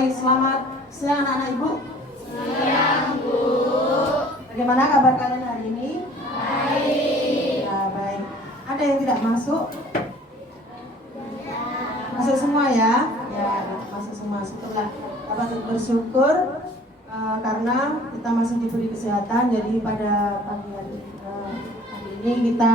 Baik, selamat siang anak-anak Ibu. Siang, Bu. Bagaimana kabar kalian hari ini? Baik. Ya, baik. Ada yang tidak masuk? Masuk semua ya? Ya, masuk semua. Syukurlah. Dapat bersyukur karena kita masih diberi kesehatan. Jadi pada pagi hari ini kita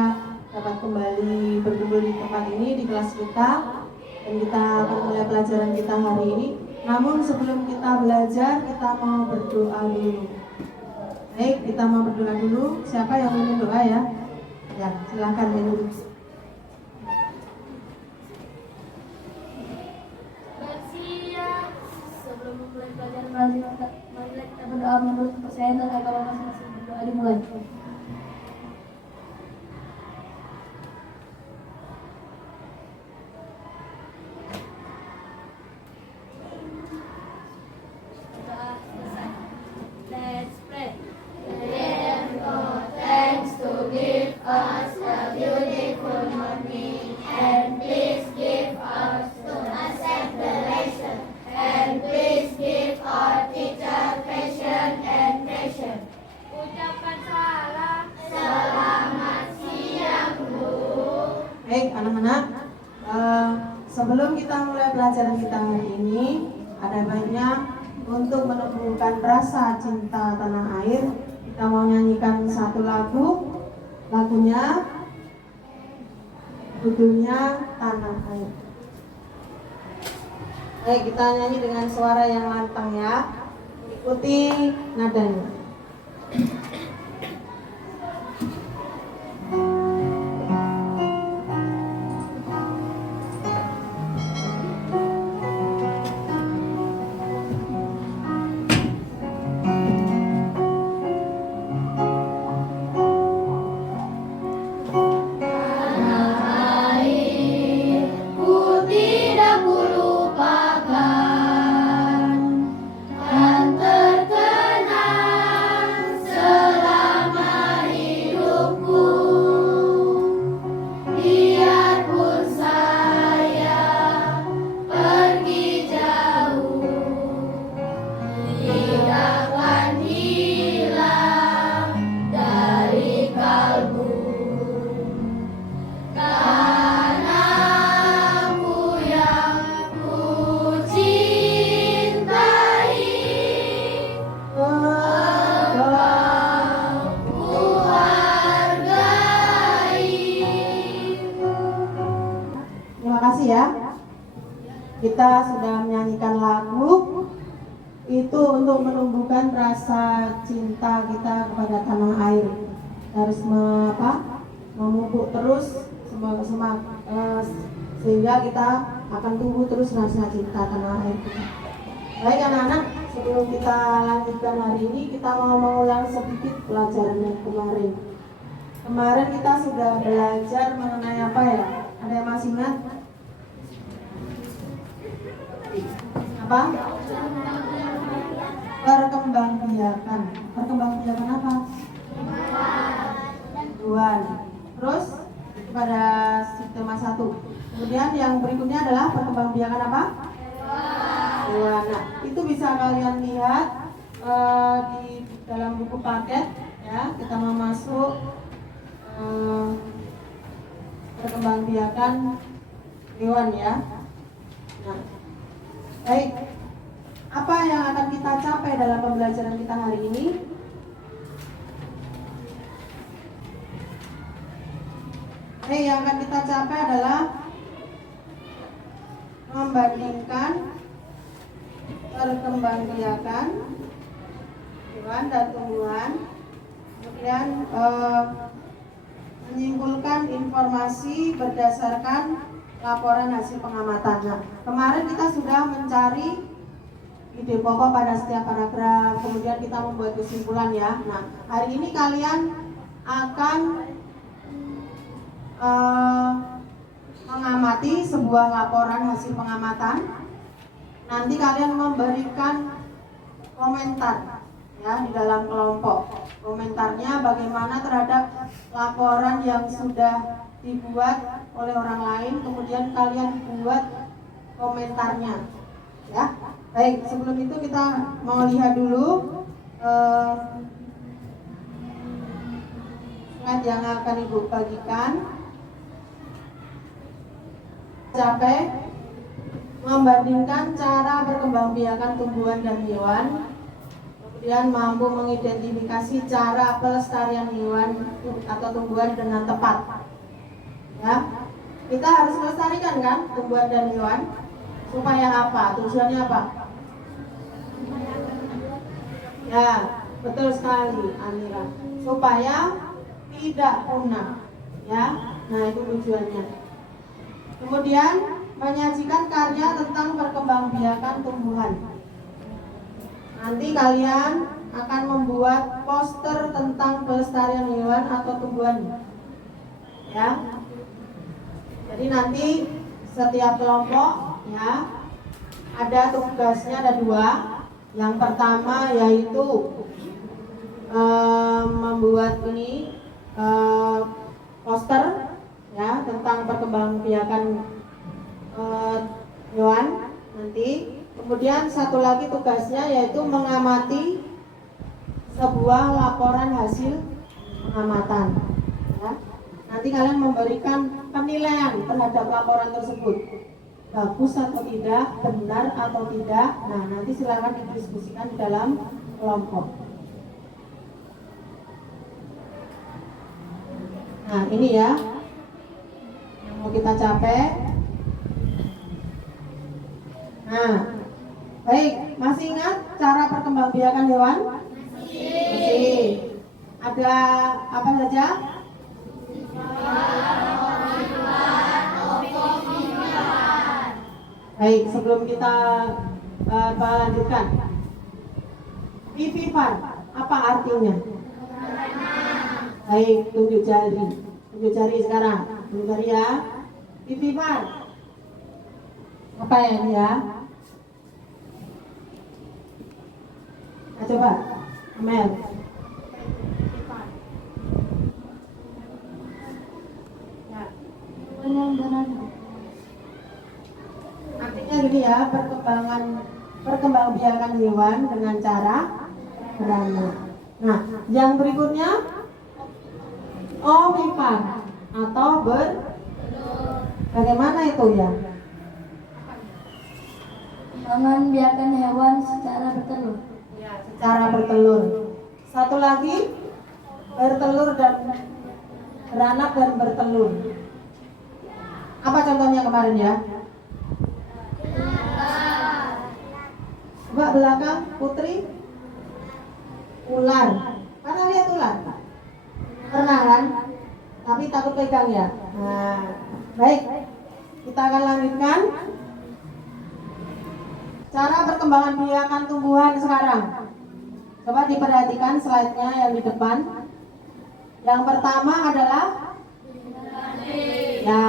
dapat kembali berkumpul di tempat ini, di kelas kita, dan kita akan mulai pelajaran kita hari ini. Namun sebelum kita belajar, kita mau berdoa dulu. Baik, kita mau berdoa dulu. Siapa yang mau berdoa ya? Ya, silakan dulu. Bersiap. Sebelum memulai pelajaran mari kita berdoa menurut kepercayaan dan agama masing-masing. Berdoa dimulai. Berdoa selesai. Let's pray. Dear God, thanks to give us a beautiful morning, and please give us to accept the lesson, and please give our teacher patience and patience. Ucapkan salam. Selamat siang, Bu. Baik, anak-anak. Sebelum kita mulai pelajaran kita hari ini, ada baiknya untuk menumbuhkan rasa cinta tanah air, kita mau nyanyikan satu lagu. Lagunya judulnya Tanah Air. Baik, kita nyanyi dengan suara yang lantang ya. Ikuti nadanya. Ku tidak kulupakan, kan terkenang selama hidupku. Biarpun saya pergi jauh, tidak akan hilang dari kalbu. Tanahku yang ku cintai, engkau ku hargai. Terima kasih ya. Kita sudah menyanyikan lagu itu untuk menumbuhkan rasa cinta kita kepada tanah air. Harus memupuk terus sehingga kita akan tumbuh terus rasa cinta tanah air kita. Baik anak-anak, sebelum kita lanjutkan hari ini, kita mau mengulang sedikit pelajaran yang kemarin. Kemarin kita sudah belajar mengenai apa ya? Ada yang masih ingat? Apa? Perkembangbiakan. Perkembangbiakan apa? Tumbuhan. Terus pada tema 1. Kemudian yang berikutnya adalah perkembangbiakan apa? Hewan. Nah, itu bisa kalian lihat di dalam buku paket ya. Kita mau masuk perkembangbiakan hewan ya. Nah, baik. Apa yang akan kita capai dalam pembelajaran kita hari ini? Yang akan kita capai adalah membandingkan perkembangbiakan hewan dan tumbuhan, kemudian menyimpulkan informasi berdasarkan laporan hasil pengamatan. Nah, kemarin kita sudah mencari ide pokok pada setiap paragraf, kemudian kita membuat kesimpulan ya. Nah, hari ini kalian akan mengamati sebuah laporan hasil pengamatan. Nanti kalian memberikan komentar ya di dalam kelompok. Komentarnya bagaimana terhadap laporan yang sudah dibuat oleh orang lain, kemudian kalian buat komentarnya. Ya, baik. Sebelum itu kita mau lihat dulu slide yang akan Ibu bagikan. Capek membandingkan cara berkembangbiakan tumbuhan dan hewan, kemudian mampu mengidentifikasi cara pelestarian hewan atau tumbuhan dengan tepat. Ya, kita harus melestarikan kan tumbuhan dan hewan supaya apa? Tujuannya apa? Ya, betul sekali, Amira. Supaya tidak punah. Ya, nah itu tujuannya. Kemudian menyajikan karya tentang perkembangbiakan tumbuhan. Nanti kalian akan membuat poster tentang pelestarian hewan atau tumbuhan. Ya. Jadi nanti setiap kelompok ya ada tugasnya, ada 2. Yang pertama yaitu membuat ini poster ya tentang perkembangbiakan hewan nanti. Kemudian satu lagi tugasnya yaitu mengamati sebuah laporan hasil pengamatan. Ya. Nanti kalian memberikan penilaian terhadap laporan tersebut, bagus atau tidak, benar atau tidak. Nah, nanti silakan didiskusikan di dalam kelompok. Nah, ini ya yang mau kita capai. Nah, baik, masih ingat cara perkembangbiakan hewan? Masih. Ada apa saja? Baik, sebelum kita lanjutkan, vivipan apa artinya? Baik, tunjuk jari sekarang, tunjuk jari ya. Vivipan apa ya ini ya? Nah, coba, Amel. Artinya gini ya, perkembangbiakan hewan dengan cara beranak. Nah, yang berikutnya ovipar atau bagaimana itu ya? Membiarkan hewan secara bertelur. Ya, secara bertelur. Satu lagi bertelur dan beranak dan bertelur. Apa contohnya kemarin ya? Coba belakang Putri. Ular. Pernah lihat ular? Pernah kan? Tapi takut pegang ya. Nah, baik. Kita akan lanjutkan cara perkembangan biakan tumbuhan sekarang. Coba diperhatikan slide-nya yang di depan. Yang pertama adalah ya,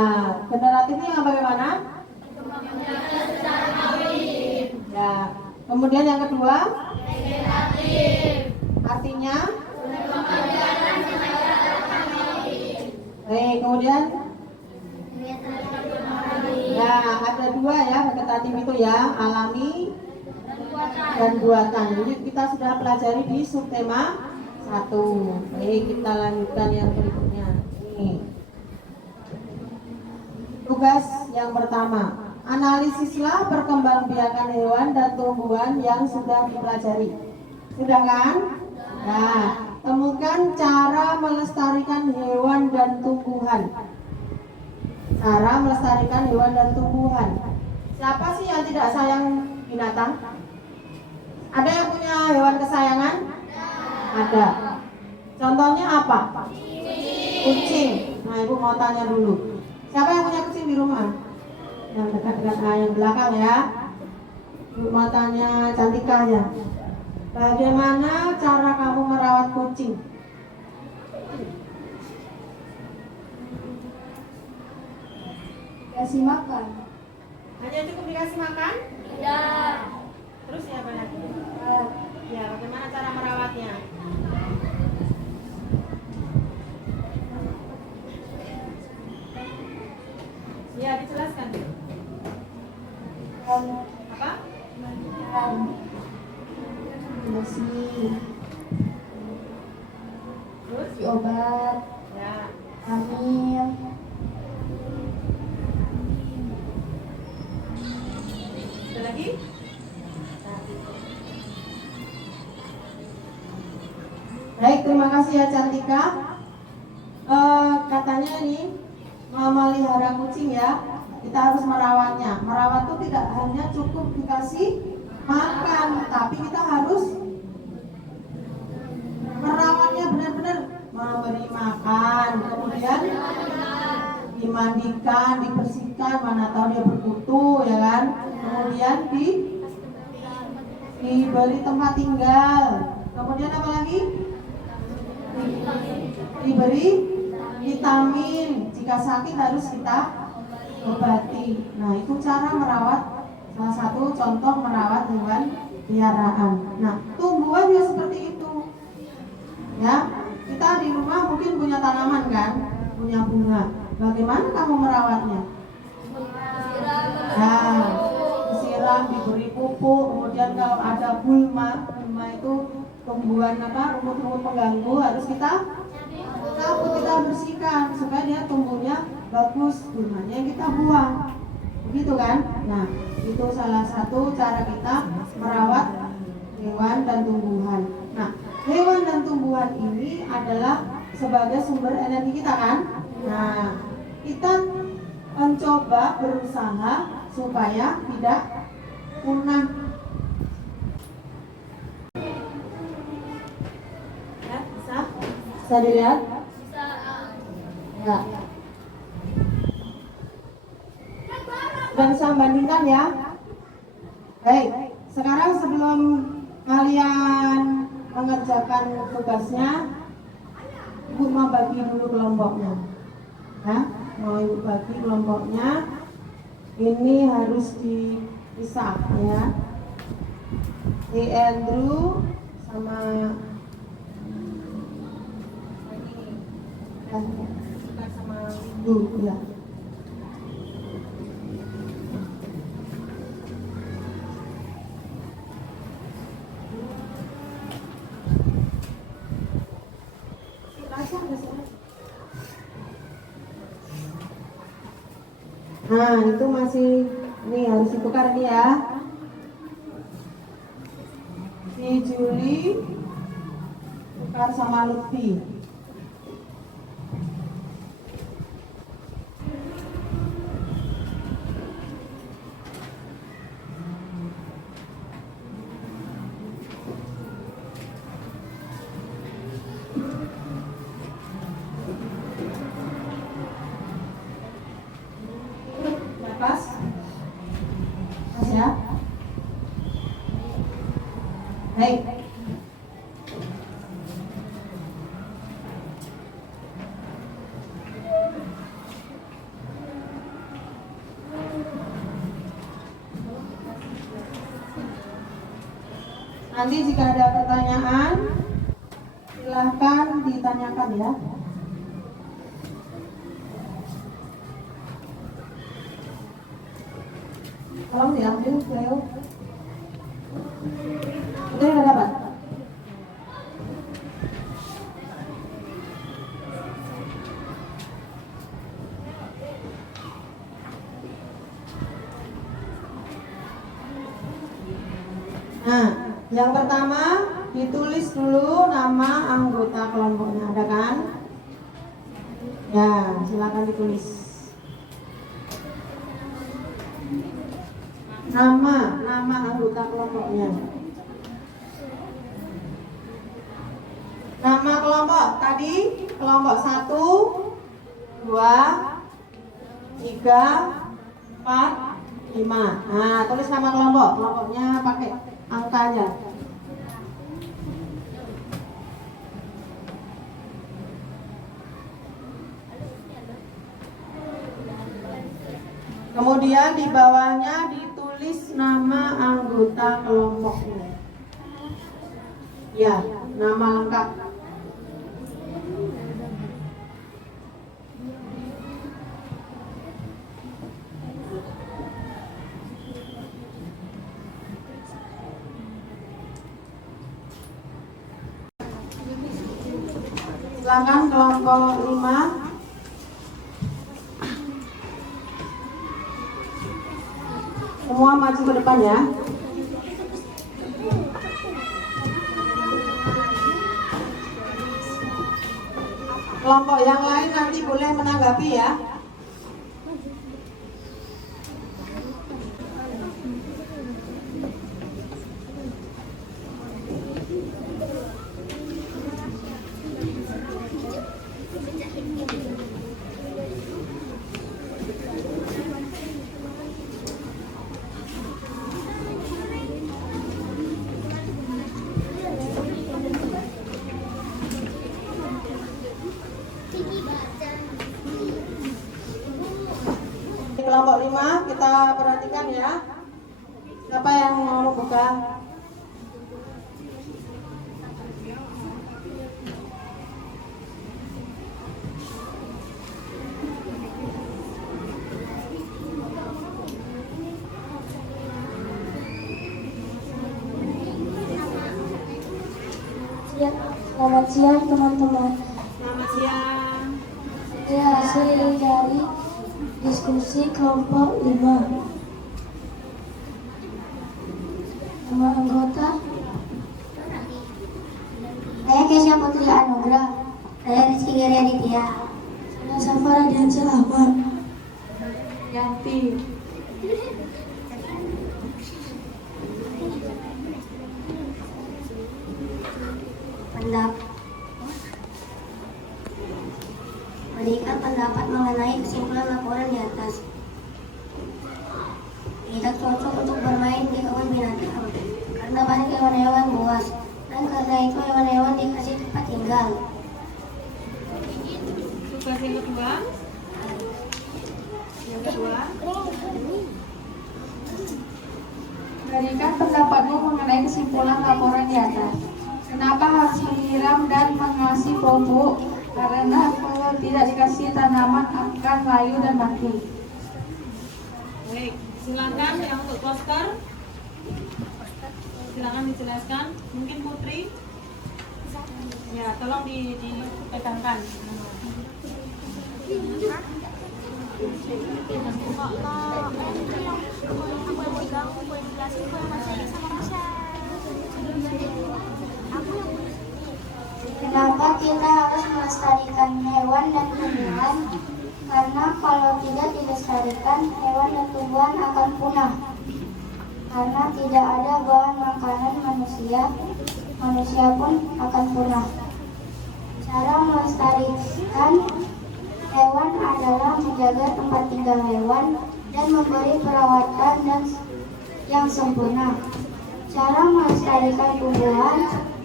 generatifnya yang bagaimana? Ya. Kemudian yang kedua, artinya baik, kemudian ya ada 2 ya, vegetatif itu ya, alami dan buatan. Jadi kita sudah pelajari di subtema 1. Baik, kita lanjutkan yang berikutnya. Ini tugas yang pertama, analisislah perkembangbiakan hewan dan tumbuhan yang sudah dipelajari. Sudah kan? Nah, temukan cara melestarikan hewan dan tumbuhan. Cara melestarikan hewan dan tumbuhan. Siapa sih yang tidak sayang binatang? Ada yang punya hewan kesayangan? Ada. Contohnya apa? Kucing. Nah, Ibu mau tanya dulu. Siapa yang punya kucing di rumah? Yang dekat-dekat, yang belakang ya. Ibu mau tanya Cantika ya. Bagaimana cara kamu merawat kucing? Kasih makan. Hanya cukup dikasih makan? Tidak. Terus ya apa lagi? Ya, bagaimana cara merawatnya? Ya, dijelaskan. Apa? sehat, Ya. amin. Ada lagi? Baik, terima kasih ya Cantika. Katanya ini memelihara kucing ya, kita harus merawatnya. Merawat itu tidak hanya cukup dikasih makan, tapi kita harus merawatnya benar-benar, memberi makan, kemudian dimandikan, dibersihkan, mana tahu dia berkutu ya kan. Kemudian diberi tempat tinggal. Kemudian apa lagi? Diberi vitamin. Jika sakit harus kita obati. Nah, itu cara merawat, salah satu contoh merawat hewan peliharaan. Nah, tumbuhan juga seperti itu. Ya, kita di rumah mungkin punya tanaman kan, punya bunga. Bagaimana kamu merawatnya? Nah, disiram, diberi pupuk. Kemudian kalau ada gulma itu tumbuhan apa, rumput-rumput pengganggu harus kita bersihkan supaya dia tumbuhnya bagus. Gulmanya yang kita buang, begitu kan? Nah, itu salah satu cara kita merawat hewan dan tumbuhan. Nah, hewan dan tumbuhan ini adalah sebagai sumber energi kita kan? Nah, kita mencoba berusaha supaya tidak punah. Ya, bisa dilihat? Ya. Dan bisa membandingkan ya. Baik, sekarang sebelum kalian mengerjakan tugasnya, Ibu mau bagi dulu kelompoknya. Ya, mau Ibu bagi kelompoknya. Ini harus dipisah ya. Si Andrew sama Ibu ya. Nah, itu masih ini harus ditukar nih ya. Si Juli tukar sama Lutfi. Pas ya. Baik. Nanti jika ada pertanyaan silahkan ditanyakan ya. Tolong diambil, Leo. Itu udah dapat. Nah, yang pertama ditulis dulu nama anggota kelompoknya, ada kan? Ya, silakan ditulis. Nama anggota kelompoknya. Nama kelompok tadi kelompok 1, 2, 3, 4, 5. Nah, tulis nama kelompoknya pakai angka aja. Kemudian di bawahnya ditulis nama anggota kelompoknya. Ya, nama lengkap. Silakan kelompok 5. Semua maju ke depan ya. Kelompok yang lain nanti boleh menanggapi ya. Kelompok 5 kita perhatikan ya. Siapa yang mau membuka? Ya, selamat siang teman-teman. Selamat siang. Saya hasil dari diskusi kelompok 5. Nama anggota saya Kesya Putri Anugrah. Saya Rizky Giri Aditya. Saya Safara Diansyah Ahmad. Yanti. Berikan pendapat mengenai kesimpulan laporan di atas. Tidak cocok untuk bermain di kebun binatang karena banyak hewan-hewan buas dan karena itu hewan-hewan dikasih tempat tinggal. Tugas yang kedua. Yang kedua. Berikan pendapatmu mengenai kesimpulan laporan di atas. Kenapa harus menyiram dan mengasih pupuk? Karena kalau tidak dikasih tanaman akan layu dan mati. Baik, silakan yang untuk poster. Silakan dijelaskan. Mungkin Putri. Ya, tolong dipegangkan. Kenapa kita harus melestarikan hewan dan tumbuhan? Karena kalau tidak dilestarikan, hewan dan tumbuhan akan punah. Karena tidak ada bahan makanan manusia, manusia pun akan punah. Cara melestarikan hewan adalah menjaga tempat tinggal hewan dan memberi perawatan yang sempurna. Cara melestarikan tumbuhan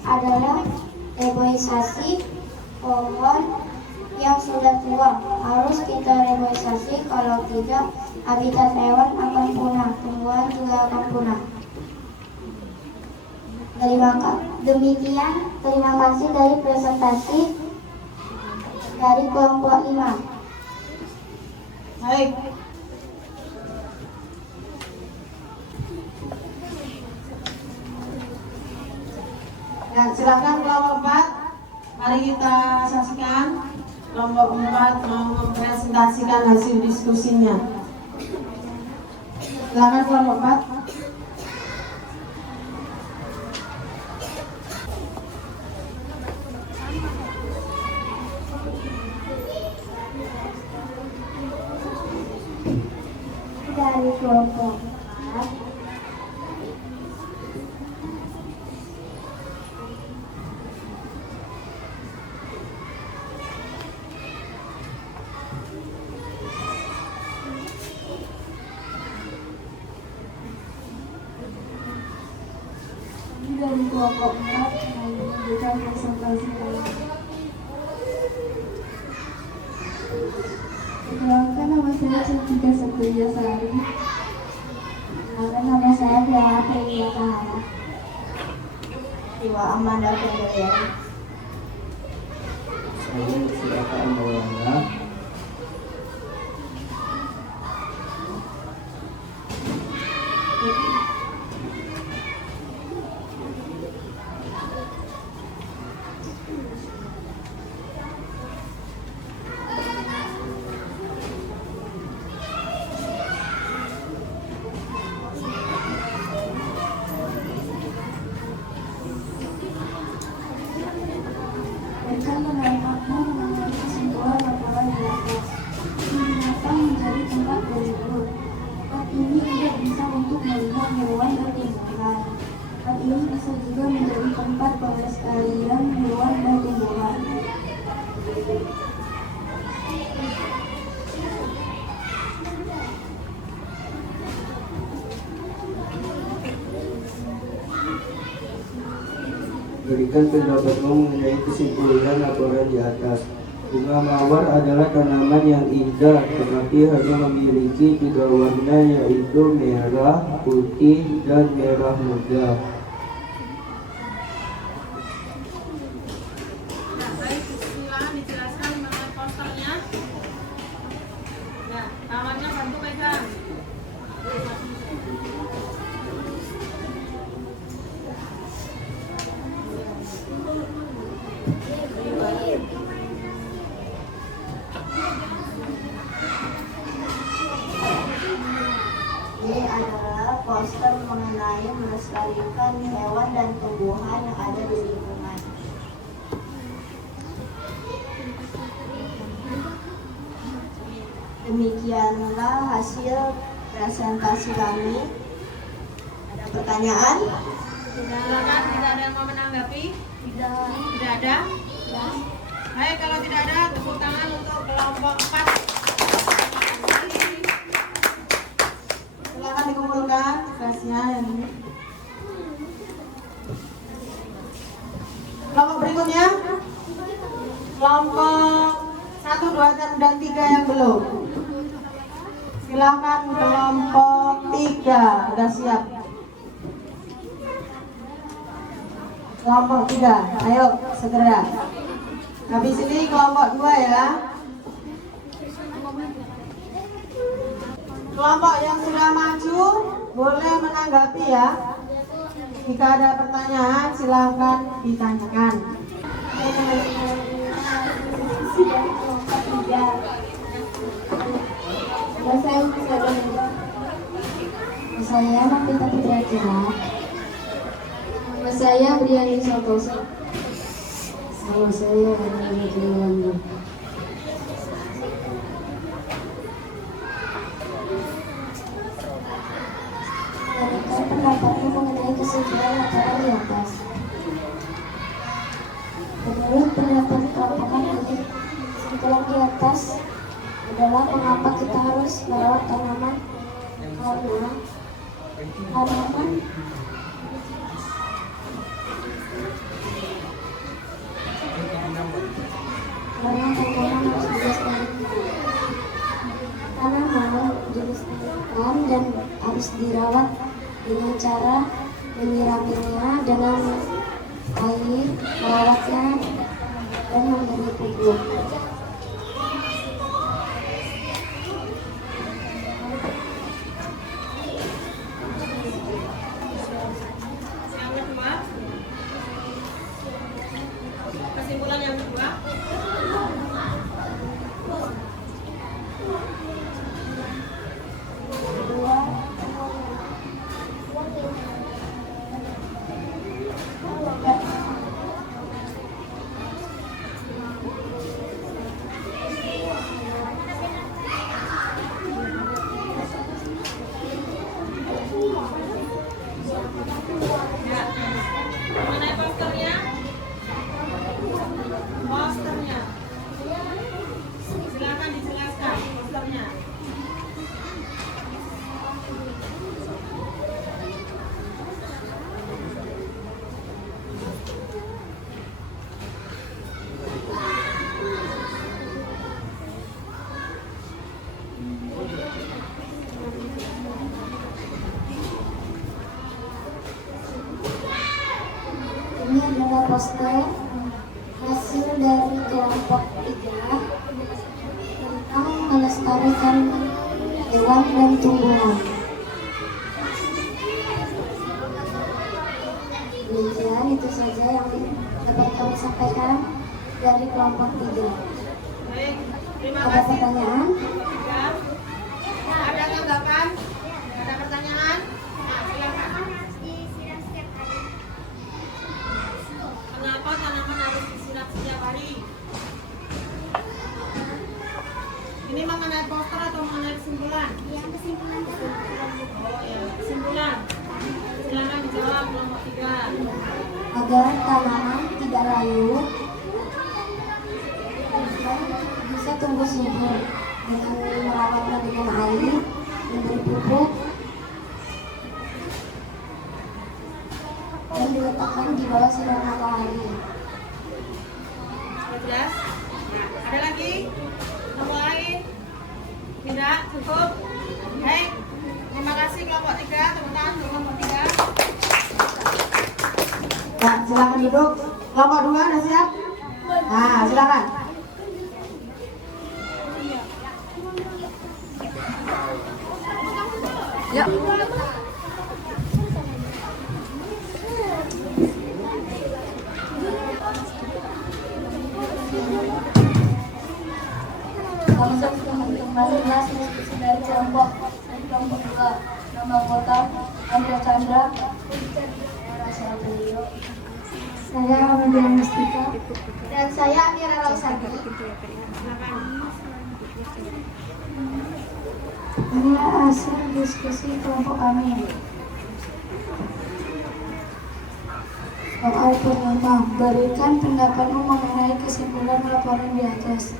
adalah reboisasi pohon yang sudah tua. Harus kita reboisasi, kalau tidak habitat hewan akan punah, tumbuhan juga akan punah. Terima kasih dari presentasi dari kelompok 5. Baik. Ya, silakan kelompok 4. Mari kita saksikan kelompok 4 mau mempresentasikan hasil diskusinya. Silakan kelompok 4. Dari kelompok 4, Dari kelompok 4 memberikan presentasi. Perkenalkan, nama saya Cantika Satria Sari. nama saya Dea Priya Kahara. Iwa Amanda Pendirian. Saya silakan Maulana. Berikan pendapatmu mengenai kesimpulan laporan di atas. Bunga mawar adalah tanaman yang indah, tetapi hanya memiliki 3 warna, yaitu merah, putih, dan merah muda. Nah, baik, silakan dijelaskan mengenai posternya. Nah, tangannya bantu pegang. Ini adalah poster mengenai melestarikan hewan dan tumbuhan yang ada di lingkungan. Demikianlah hasil presentasi kami. Ada pertanyaan? Silakan, tidak ada yang mau menanggapi? Tidak ada? Baik, kalau tidak ada, tepuk tangan untuk kelompok 4. Silakan dikumpulkan tugasnya yang ini. Kelompok berikutnya, kelompok 1, 2, dan 3 yang belum. Silakan kelompok 3, sudah siap. Kelompok 3, ayo segera. Habis ini kelompok 2 ya. Kelompok yang sudah maju boleh menanggapi ya. Jika ada pertanyaan silakan ditanyakan. Saya Novita Putra. Nama saya Briani Santoso. Nama saya Hana Julianda. Berikan pendapatmu mengenai kesimpulan laporan di atas. Menurut pendapat kelompok ini, kesimpulan di atas adalah mengapa kita harus merawat tanaman karena tanaman harus dilestarikan. Tanaman dilestarikan dan harus dirawat dengan cara menyiraminya dengan air, merawatnya, dan memberi pupuk. Yang kedua, kesimpulan yang kedua. Ya, mengenai posternya. Posternya. Silakan dijelaskan posternya. Ini adalah poster hasil dari kelompok 3 tentang melestarikan hewan dan tumbuhan. Demikian itu saja yang dapat kami sampaikan dari kelompok 3. Baik, terima Ada kasih. pertanyaan? Ya. Ada tanggapan? Ada pertanyaan? Nah, silakan. Kenapa tanaman harus disiram setiap hari? Ini mengenai poster atau mengenai kesimpulan? Yang kesimpulan Oh ya, kesimpulan. Silakan dijawab kelompok 3. agar tanaman tidak layu dan bisa tumbuh subur dengan merawatnya dengan air, memberi pupuk, dan dengan diletakkan di bawah sinar matahari. Jelas? Nah, ada lagi? Kelompok lain? Tidak? Cukup? Baik. Terima kasih kelompok 3. Tepuk tangan untuk kelompok 3. Nah, silakan duduk. Kelompok 2 udah siap? Nah, silakan. Ya. Langsung teman-teman diskusi dari kelompok 2. Nama anggota Andrea Chandra. Saya Amelia Mustika. Dan saya Amira Lausani. Inilah hasil diskusi kelompok kami. Soal pertama, berikan pendapatmu mengenai kesimpulan laporan di atas.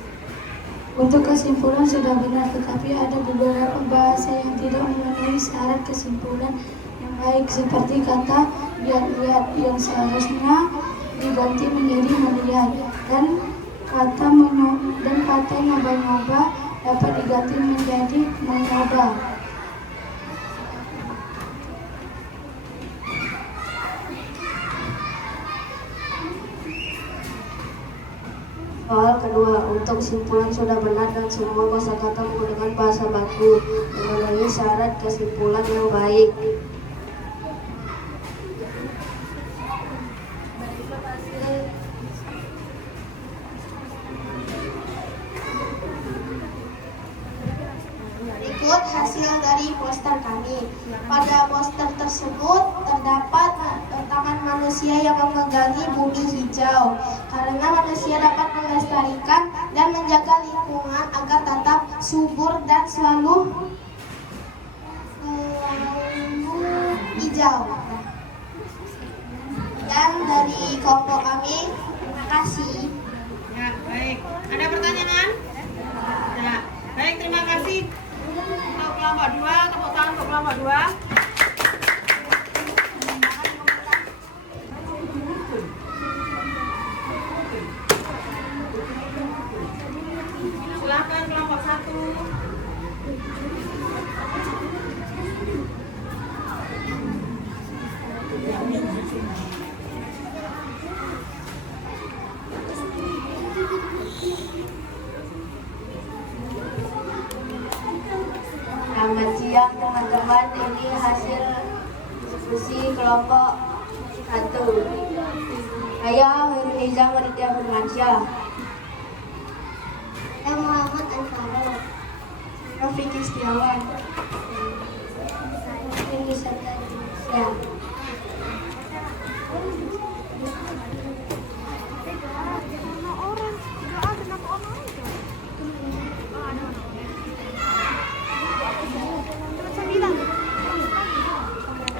Untuk kesimpulan sudah benar, tetapi ada beberapa bahasa yang tidak memenuhi syarat kesimpulan yang baik, seperti kata lihat-lihat yang seharusnya diganti menjadi melihat, dan kata nyoba-nyoba dapat diganti menjadi mencoba. Soal kedua, untuk kesimpulan sudah benar dan semua kosakata menggunakan bahasa baku memenuhi syarat kesimpulan yang baik. Berikut hasil dari poster kami. Pada poster tersebut terdapat tangan manusia yang memegangi bumi hijau, karena manusia dapat melestarikan dan menjaga lingkungan agar tetap subur dan selalu hijau. Dan dari kelompok kami, terima kasih. Ya, baik. Ada pertanyaan? Tidak. Baik, terima kasih. Untuk kelompok 2, tepuk tangan untuk kelompok 2. Silakan kelompok 1. Selamat siang teman-teman, ini hasil diskusi kelompok 1. Saya Hurniza Maritya Firmansyah. Saya Muhammad Alvaro. Rafiq Istiawan. Saya Nisa Indonesia.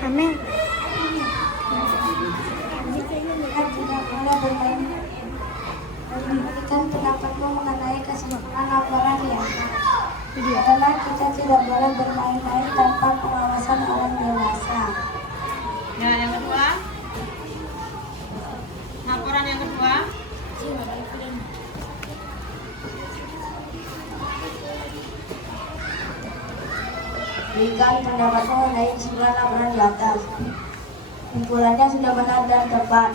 Amin. Tidak boleh bermain. Berikan pendapatmu mengenai kesimpulan laporan di atas. Karena kita tidak boleh bermain-main tanpa pengawasan orang dewasa. Ya, yang kedua. Laporan yang kedua. Berikan pendapatmu mengenai kesimpulan laporan di atas. Kesimpulannya sudah benar dan tepat.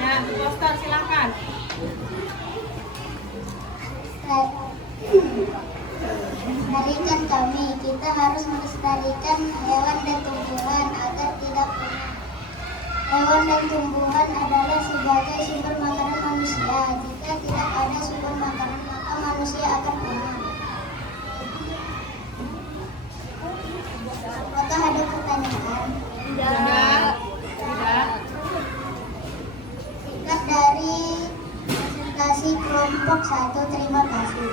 Ya, poster silakan. Berikan kami, kita harus melestarikan hewan dan tumbuhan agar tidak punah. Hewan dan tumbuhan adalah sebagai sumber makanan manusia. Jika tidak ada sumber makanan, maka manusia akan punah. Apakah ada pertanyaan? Tidak. Tidak. Singkat dari presentasi kelompok 1, terima kasih.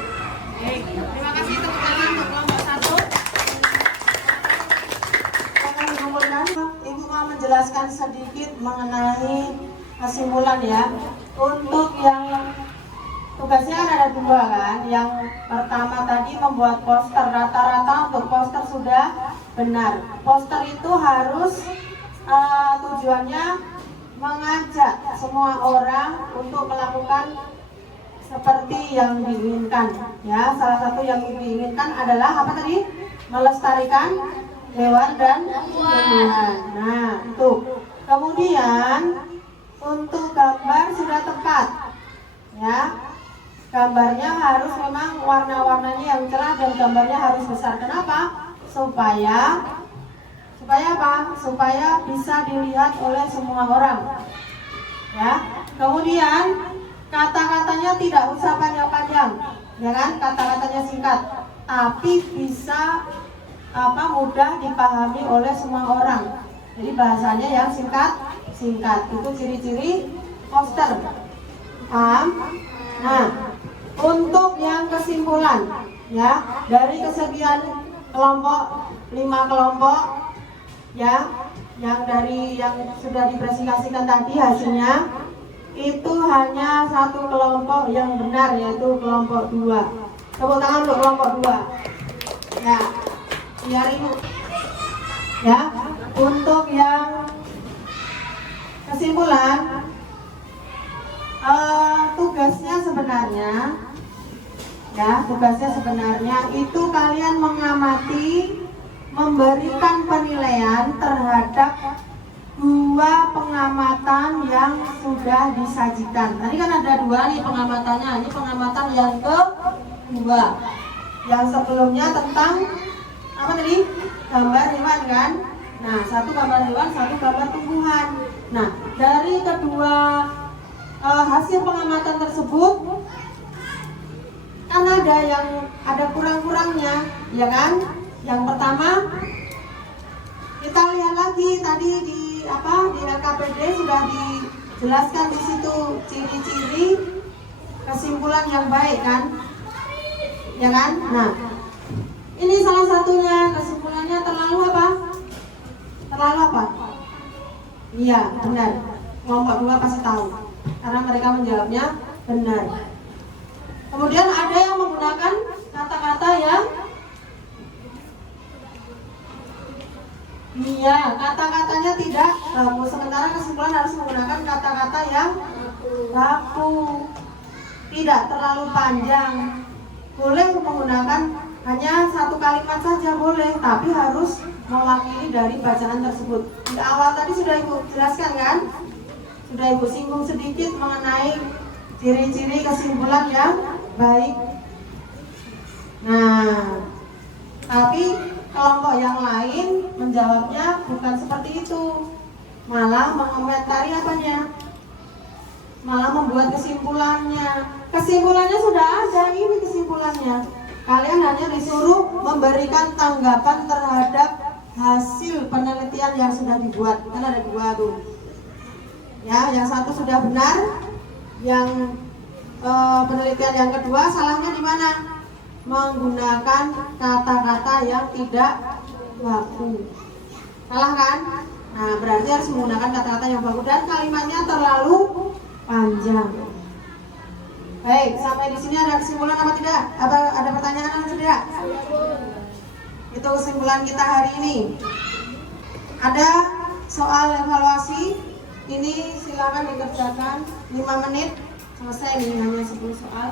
Baik, terima kasih tepuk tangan untuk kelompok 1. Kemudian Ibu mau menjelaskan sedikit mengenai kesimpulan ya. Untuk yang tugasnya kan ada dua kan. Yang pertama tadi membuat poster. Rata-rata untuk poster sudah benar. Poster itu harus tujuannya mengajak semua orang untuk melakukan seperti yang diinginkan. Ya, salah satu yang diinginkan adalah apa tadi? Melestarikan hewan dan tumbuhan. Nah, itu. Kemudian untuk gambar sudah tepat. Ya. Gambarnya harus memang warna-warnanya yang cerah dan gambarnya harus besar. Kenapa? Supaya apa? Supaya bisa dilihat oleh semua orang. Ya. Kemudian kata-katanya tidak usah panjang-panjang, ya kan? Kata-katanya singkat, tapi bisa mudah dipahami oleh semua orang. Jadi bahasanya yang singkat. Itu ciri-ciri poster. Paham? Nah, untuk yang kesimpulan, ya, dari kesekian kelompok, 5 kelompok, ya, yang sudah dipresentasikan tadi hasilnya, itu hanya 1 kelompok yang benar, yaitu kelompok 2. Tepuk tangan untuk kelompok 2. Ya, biar ibu. Ya, untuk yang kesimpulan, tugasnya sebenarnya itu kalian mengamati, memberikan penilaian terhadap 2 pengamatan yang sudah disajikan. Tadi kan ada 2 nih pengamatannya. Ini pengamatan yang kedua. Yang sebelumnya tentang apa tadi? Gambar hewan kan? Nah, 1 gambar hewan, 1 gambar tumbuhan. Nah, dari kedua hasil pengamatan tersebut kan ada kurang-kurangnya, ya kan? Yang pertama, kita lihat lagi tadi di LKPD sudah dijelaskan di situ ciri-ciri kesimpulan yang baik kan, ya kan? Nah, ini salah satunya kesimpulannya terlalu apa? Iya, benar. Kelompok 2 pasti tahu karena mereka menjawabnya benar. Kemudian ada yang menggunakan kata-kata yang iya, kata-katanya tidak baku. Sementara kesimpulan harus menggunakan kata-kata yang baku, tidak terlalu panjang. Boleh menggunakan hanya 1 kalimat saja boleh, tapi harus mewakili dari bacaan tersebut. Di awal tadi sudah Ibu jelaskan kan? Sudah Ibu singgung sedikit mengenai ciri-ciri kesimpulan yang baik. Nah, tapi kelompok yang lain menjawabnya bukan seperti itu, malah mengomentari apanya, malah membuat kesimpulannya. Kesimpulannya sudah ada, ini kesimpulannya. Kalian hanya disuruh memberikan tanggapan terhadap hasil penelitian yang sudah dibuat. Kan ada 2 tuh. Ya, yang 1 sudah benar, yang penelitian yang kedua salahnya di mana? Menggunakan kata-kata yang tidak baku. Salah kan? Nah, berarti harus menggunakan kata-kata yang baku dan kalimatnya terlalu panjang. Baik, sampai di sini ada kesimpulan apa tidak? Ada pertanyaan apa tidak? Itu kesimpulan kita hari ini. Ada soal evaluasi. Ini silakan dikerjakan 5 menit. Selesai nih, hanya 10 soal.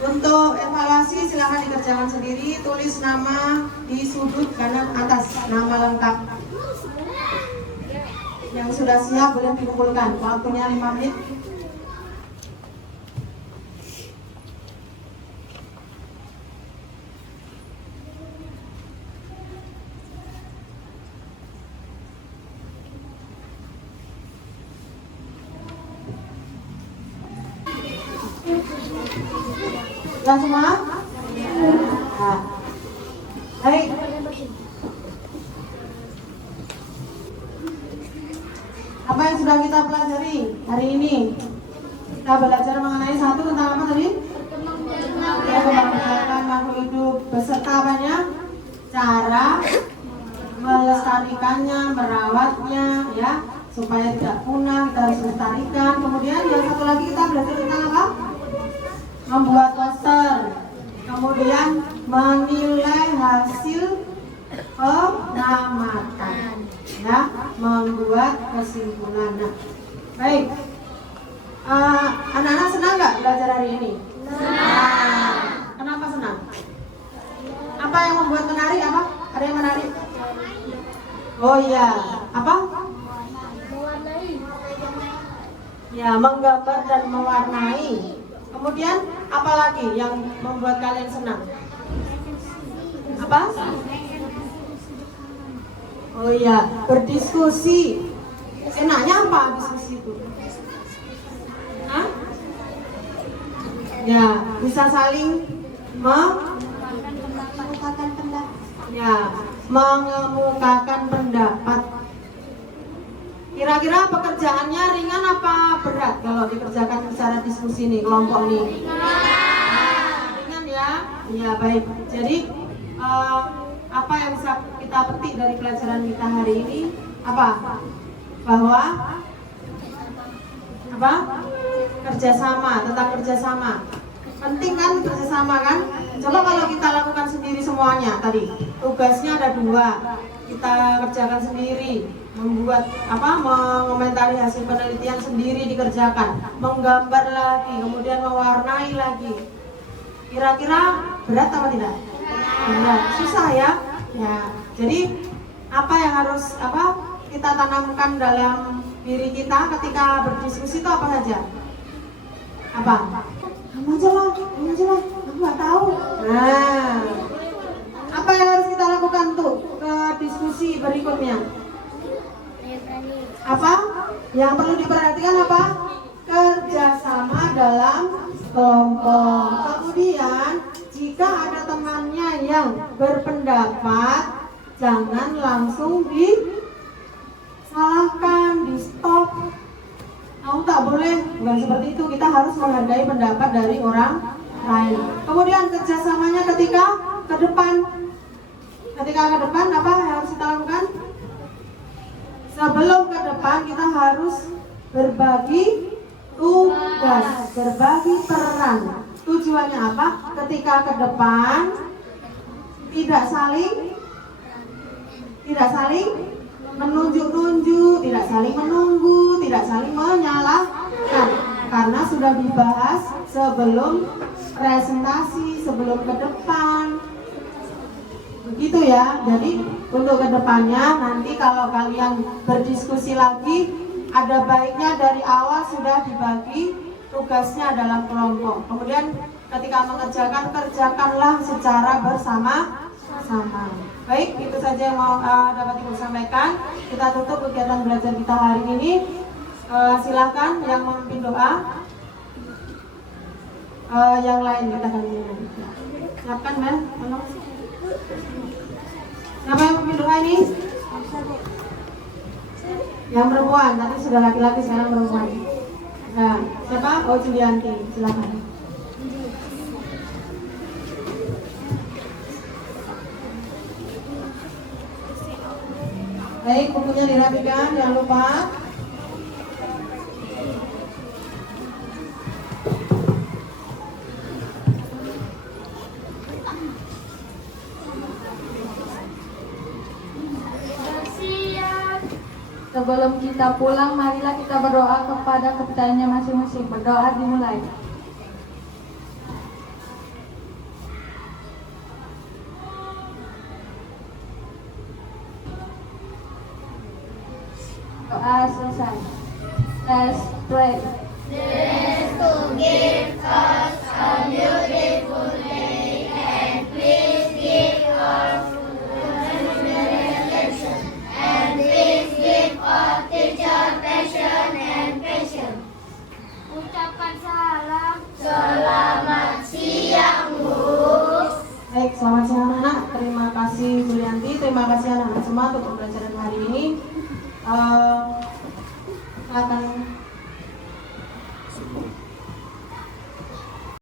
Untuk evaluasi silakan dikerjakan sendiri. Tulis nama di sudut kanan atas, nama lengkap. Yang sudah siap boleh dikumpulkan. Waktunya 5 menit. Sudah semua? Nah. Baik. Apa yang sudah kita pelajari hari ini? Kita belajar mengenai 1 tentang apa tadi? Ya, pembiakan makhluk hidup beserta apanya? Cara melestarikannya, merawatnya, ya, supaya tidak punah. Kita harus lestarikan. Kemudian yang satu lagi kita belajar tentang apa? Membuat poster. Kemudian menilai hasil pengamatan, ya, membuat kesimpulan. Nah, baik. Anak-anak senang nggak belajar hari ini? Senang. Kenapa senang? Apa yang membuat menarik? Apa? Ada yang menarik? Oh iya, apa? Ya, menggambar dan mewarnai. Kemudian apa lagi yang membuat kalian senang? Apa? Oh iya, berdiskusi. Enaknya apa diskusi itu? Hah? Ya, bisa saling mengemukakan pendapat. ya, mengemukakan pendapat. Kira-kira pekerjaannya ringan apa berat kalau dikerjakan secara diskusi nih, kelompok nih? Ringan ya? Ya, baik. Jadi apa yang bisa kita petik dari pelajaran kita hari ini? Apa? Bahwa apa? Kerjasama, tentang kerjasama. Penting kan kerjasama kan? Coba kalau kita lakukan sendiri semuanya tadi, tugasnya ada 2. Kita kerjakan sendiri, membuat apa? Mengomentari hasil penelitian sendiri dikerjakan, menggambar lagi, kemudian mewarnai lagi. Kira-kira berat apa tidak? Berat. Susah ya? Ya. Jadi apa yang harus kita tanamkan dalam diri kita ketika berdiskusi itu apa saja? Apa? Kamu aja lah, aku nggak tahu. Nah, apa yang harus kita lakukan tuh ke diskusi berikutnya? Apa? Yang perlu diperhatikan apa? Kerjasama dalam kelompok. Kemudian, jika ada temannya yang berpendapat, jangan langsung disalahkan, di stop. Kamu tak boleh, bukan seperti itu. Kita harus menghargai pendapat dari orang lain. Kemudian kerjasamanya ketika ke depan. Ketika ke depan apa yang harus kita lakukan? Sebelum ke depan kita harus berbagi tugas, berbagi peran. Tujuannya apa? Ketika ke depan tidak saling menunjuk-nunjuk, tidak saling menunggu, tidak saling menyalahkan, karena sudah dibahas sebelum presentasi, sebelum ke depan. Begitu ya. Jadi untuk kedepannya nanti kalau kalian berdiskusi lagi, ada baiknya dari awal sudah dibagi tugasnya dalam kelompok. Kemudian ketika mengerjakan, kerjakanlah secara bersama-sama. Baik, itu saja yang mau dapat Ibu sampaikan. Kita tutup kegiatan belajar kita hari ini. Silakan yang memimpin doa. Yang lain kita akan siapkan, Mel. Tolong. Siapa yang memimpin doa ini? Yang perempuan, tadi sudah laki-laki, sekarang perempuan. Nah, siapa? Oh, Julianti, silakan. Baik, bukunya dirapikan, jangan lupa. Sebelum kita pulang, marilah kita berdoa kepada kepercayaannya masing-masing. Berdoa dimulai. Doa selesai. Let's pray. Bless to give us a beautiful day, and please give us reflection, and please give us teacher passion and passion. Ucapkan salam. Selamat siang, Bu. Baik, selamat siang anak-anak. Terima kasih Julianti, terima kasih anak-anak semua untuk pembelajaran